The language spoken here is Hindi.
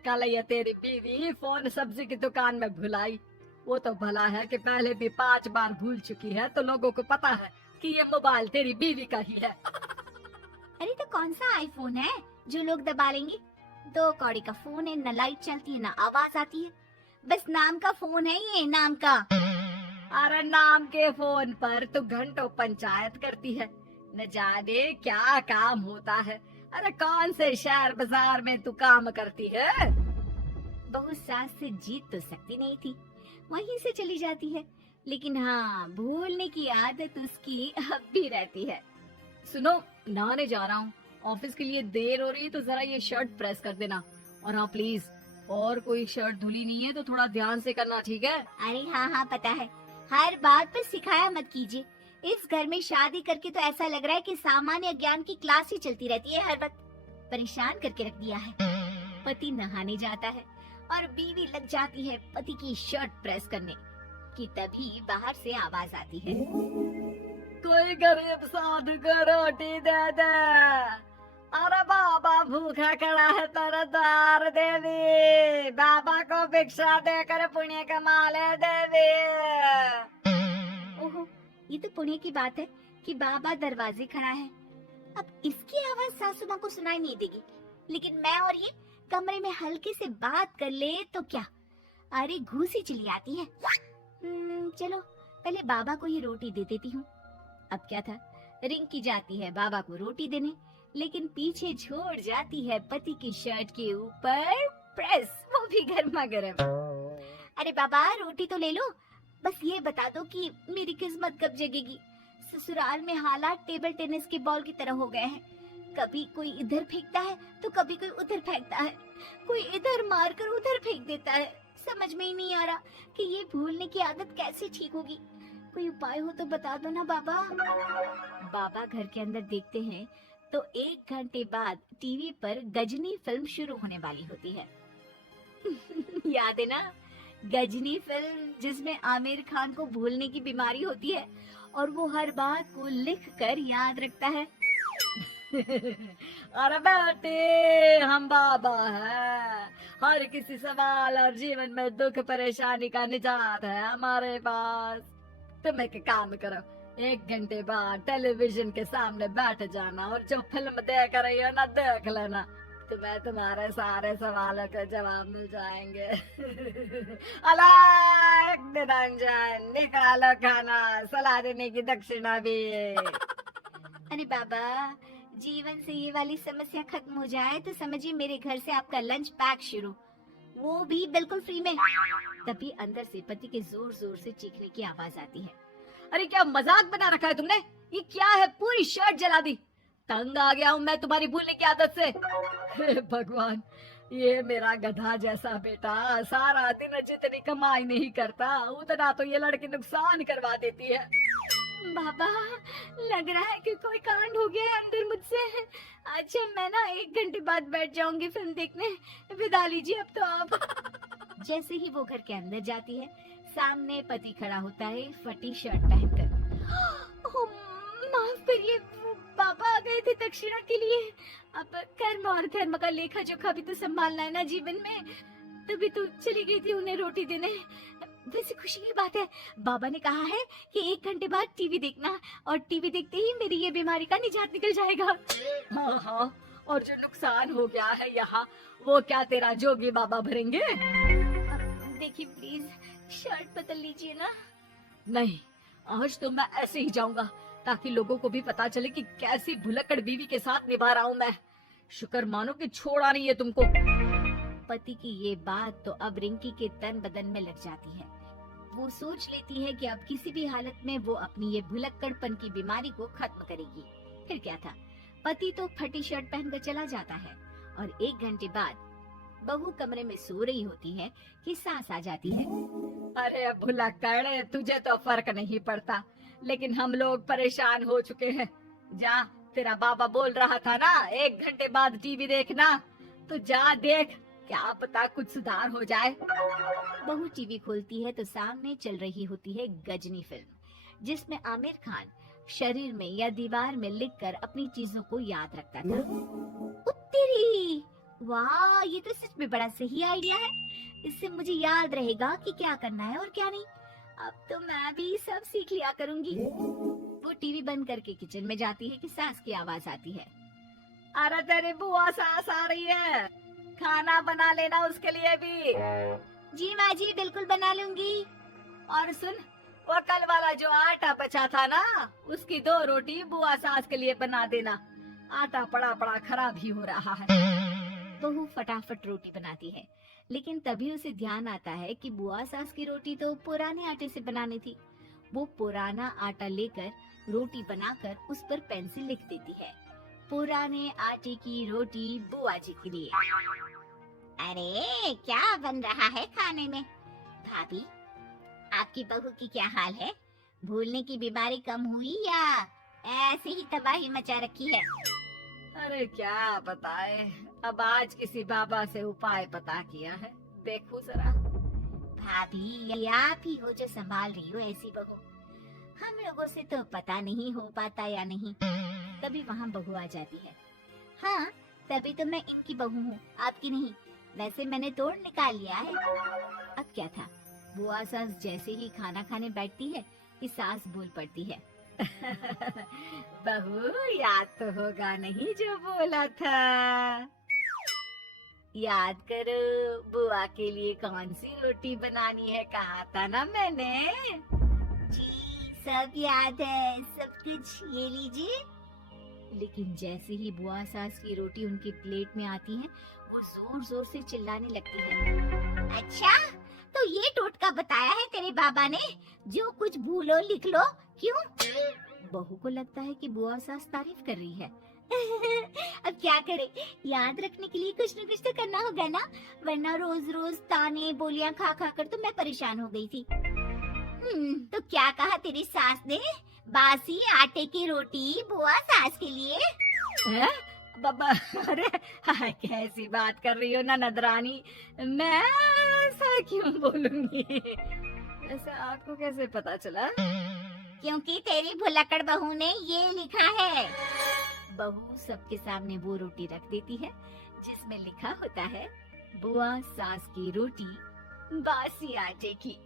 कल ये तेरी बीवी फोन सब्जी की दुकान में भुलाई। वो तो भला है कि पहले भी 5 बार भूल चुकी है, तो लोगों को पता है कि ये मोबाइल तेरी बीवी का ही है। अरे तो कौन सा आईफोन है जो लोग दबा लेंगे? 2 कौड़ी का फोन है, न लाइट चलती है, न आवाज आती है। बस नाम का फोन है, ये नाम का। अरे नाम के फोन पर तो घंटों पंचायत करती है, न जाने क्या काम होता है। अरे कौन से शहर बाजार में तू काम करती है? बहू सास से जीत तो सकती नहीं थी, वहीं से चली जाती है। लेकिन हाँ, भूलने की आदत उसकी अब भी रहती है। सुनो, नहाने जा रहा हूँ, ऑफिस के लिए देर हो रही है, तो जरा ये शर्ट प्रेस कर देना। और हाँ प्लीज, और कोई शर्ट धुली नहीं है तो थोड़ा ध्यान से करना, ठीक है? अरे हाँ हाँ पता है, हर बात पर सिखाया मत कीजिए। इस घर में शादी करके तो ऐसा लग रहा है कि सामान्य ज्ञान की क्लास ही चलती रहती है हर वक्त। परेशान करके रख दिया है। पति नहाने जाता है और बीवी लग जाती है पति की शर्ट प्रेस करने कि तभी बाहर से आवाज आती है, कोई गरीब साधु को रोटी दे दे। अरे बाबा भूखा खड़ा है तेरा द्वार देवी, बाबा को भिक्षा देकर पुण्य कमा ले देवी। ओहो, ये तो पुण्य की बात है कि बाबा दरवाजे खड़ा है। अब इसकी आवाज सासू माँ को सुनाई नहीं देगी, लेकिन मैं और ये कमरे में हल्के से बात कर ले तो क्या? अरे घूसी चली आती है। चलो पहले बाबा को ये रोटी दे देती हूँ। अब क्या था, रिंकी जाती है बाबा को रोटी देने, लेकिन पीछे छोड़ जाती है पति की शर्ट के ऊपर प्रेस, वो भी गर्मा गर्म। अरे बाबा रोटी तो ले लो, बस ये बता दो कि मेरी किस्मत कब जगेगी। ससुराल में हालात टेबल टेनिस के बॉल की तरह हो गए हैं। कभी कोई इधर फेंकता है तो कभी कोई उधर फेंकता है, कोई इधर मारकर उधर फेंक देता है। समझ में ही नहीं आ रहा कि ये भूलने की आदत कैसे ठीक होगी। कोई उपाय हो तो बता दो ना बाबा। बाबा घर के अंदर देखते हैं तो 1 घंटे बाद टीवी पर गजनी फिल्म शुरू होने वाली होती है। याद है ना, गजनी फिल्म जिसमें आमिर खान को भूलने की बीमारी होती है और वो हर बात को लिख कर याद रखता है। अरे बेटे, हम बाबा हैं, हर किसी सवाल और जीवन में दुख परेशानी का निजात है हमारे पास। तुम एक काम करो, 1 घंटे बाद टेलीविजन के सामने बैठ जाना और जो फिल्म देख रही हो ना देख लेना, तुम्हें तुम्हारे सारे सवालों के जवाब मिल जाएंगे। अलग निरंजन, निकालो खाना, सलाह देने की दक्षिणा भी। अरे बाबा, जीवन से ये वाली समस्या खत्म हो जाए तो समझिए मेरे घर से आपका लंच पैक शुरू, वो भी बिल्कुल फ्री में। तभी अंदर से पति के जोर जोर से चीखने की आवाज आती है। अरे क्या मजाक बना रखा है तुमने? ये क्या है, पूरी शर्ट जला दी। तंग आ गया हूँ मैं तुम्हारी भूलने की आदत से। हे भगवान, ये मेरा गधा जैसा बेटा सारा दिन जितनी कमाई नहीं करता उतना तो ये लड़की नुकसान करवा देती है। बाबा, लग रहा है कि कोई कांड हो गया है अंदर मुझसे। अच्छा मैं ना 1 घंटे बाद बैठ जाऊंगी फिल्म देखने, विदा लीजिए अब तो आप। जैसे ही वो घर के अंदर जाती है, सामने पति खड़ा होता है फटी शर्ट पहनकर। ओह, माफ करिए, पापा आ गए थे दक्षिणा के लिए। अब कर्म और धर्म का लेखा जोखा भी तो संभालना है ना जीवन में, तभी तो चली गई थी उन्हें रोटी देने। वैसे खुशी की बात है, बाबा ने कहा है कि 1 घंटे बाद टीवी देखना, और टीवी देखते ही मेरी ये बीमारी का निजात निकल जाएगा। हाँ हाँ, और जो नुकसान हो गया है यहाँ, वो क्या तेरा जोगी बाबा भरेंगे? देखिए प्लीज, शर्ट बदल लीजिए ना। नहीं, आज तो मैं ऐसे ही जाऊंगा ताकि लोगों को भी पता चले कि कैसी भुलक्कड़ बीवी के साथ निभा रहा हूँ मैं। शुक्र मानो कि छोड़ा नहीं है तुमको। पति की ये बात तो अब रिंकी के तन बदन में लग जाती है। वो सोच लेती है कि अब किसी भी हालत में वो अपनी ये भुलक्कड़पन की बीमारी को खत्म करेगी। फिर क्या था, पति तो फटी शर्ट पहनकर चला जाता है और 1 घंटे बाद बहू कमरे में सो रही होती है कि सास आ जाती है। अरे भुलक्कड़, तुझे तो फर्क नहीं पड़ता, लेकिन हम लोग परेशान हो चुके हैं। जा, तेरा बाबा बोल रहा था ना 1 घंटे बाद टीवी देखना, तो जा देख, क्या पता कुछ सुधार हो जाए। बहू टीवी खोलती है तो सामने चल रही होती है गजनी फिल्म, जिसमें आमिर खान शरीर में या दीवार में लिखकर अपनी चीजों को याद रखता था। उत्तरी, वाह, ये तो सच में बड़ा सही आइडिया है। इससे मुझे याद रहेगा कि क्या करना है और क्या नहीं। अब तो मैं भी सब सीख लिया करूंगी। वो टीवी बंद करके किचन में जाती है कि सास की आवाज आती है। अरे तेरी बुआ सास आ रही है, खाना बना लेना उसके लिए भी। जी माँ जी, बिल्कुल बना लूंगी। और सुन, वो कल वाला जो आटा बचा था ना, उसकी 2 रोटी बुआ सास के लिए बना देना। आटा पड़ा पड़ा खराब ही हो रहा है। बहू फटाफट रोटी बनाती है, लेकिन तभी उसे ध्यान आता है कि बुआ सास की रोटी तो पुराने आटे से बनानी थी। वो पुराना आटा लेकर रोटी बनाकर उस पर पेन से लिख देती है, पुराने आटे की रोटी बुआ जी के लिए। अरे क्या बन रहा है खाने में? भाभी, आपकी बहू की क्या हाल है? भूलने की बीमारी कम हुई या ऐसे ही तबाही मचा रखी है? अरे क्या बताए, अब आज किसी बाबा से उपाय पता किया है, देखो जरा। भाभी, ये आप ही हो जो संभाल रही हो ऐसी बहू। हम लोगों से तो पता नहीं हो पाता या नहीं। तभी वहाँ बहू आ जाती है। हाँ, तभी तो मैं इनकी बहू हूँ, आपकी नहीं। वैसे मैंने तोड़ निकाल लिया है। अब क्या था, बुआ सास जैसे ही खाना खाने बैठती है कि सास बोल पड़ती है। बहू, याद तो होगा नहीं जो बोला था? याद करो, बुआ के लिए कौन सी रोटी बनानी है, कहा था ना मैंने। जी, सब याद है, सब कुछ। ये लीजिए। लेकिन जैसे ही बुआ सास की रोटी उनकी प्लेट में आती है, वो जोर जोर से चिल्लाने लगती है। अच्छा, तो ये टोटका बताया है तेरे बाबा ने, जो कुछ भूलो लिख लो, क्यों? बहू को लगता है कि बुआ सास तारीफ कर रही है। अब क्या करे, याद रखने के लिए कुछ न कुछ तो करना होगा ना, वरना रोज रोज ताने बोलियां खा खा कर तो मैं परेशान हो गई थी। तो क्या कहा तेरी सास ने? बासी आटे की रोटी बुआ सास के लिए? है? बाबा, अरे हाय, कैसी बात कर रही हो ना नदरानी, मैं ऐसा क्यों बोलूंगी? ऐसा आपको कैसे पता चला? क्योंकि तेरी भुलक्कड़ बहू ने ये लिखा है। बहू सबके सामने वो रोटी रख देती है जिसमें लिखा होता है, बुआ सास की रोटी बासी आटे की।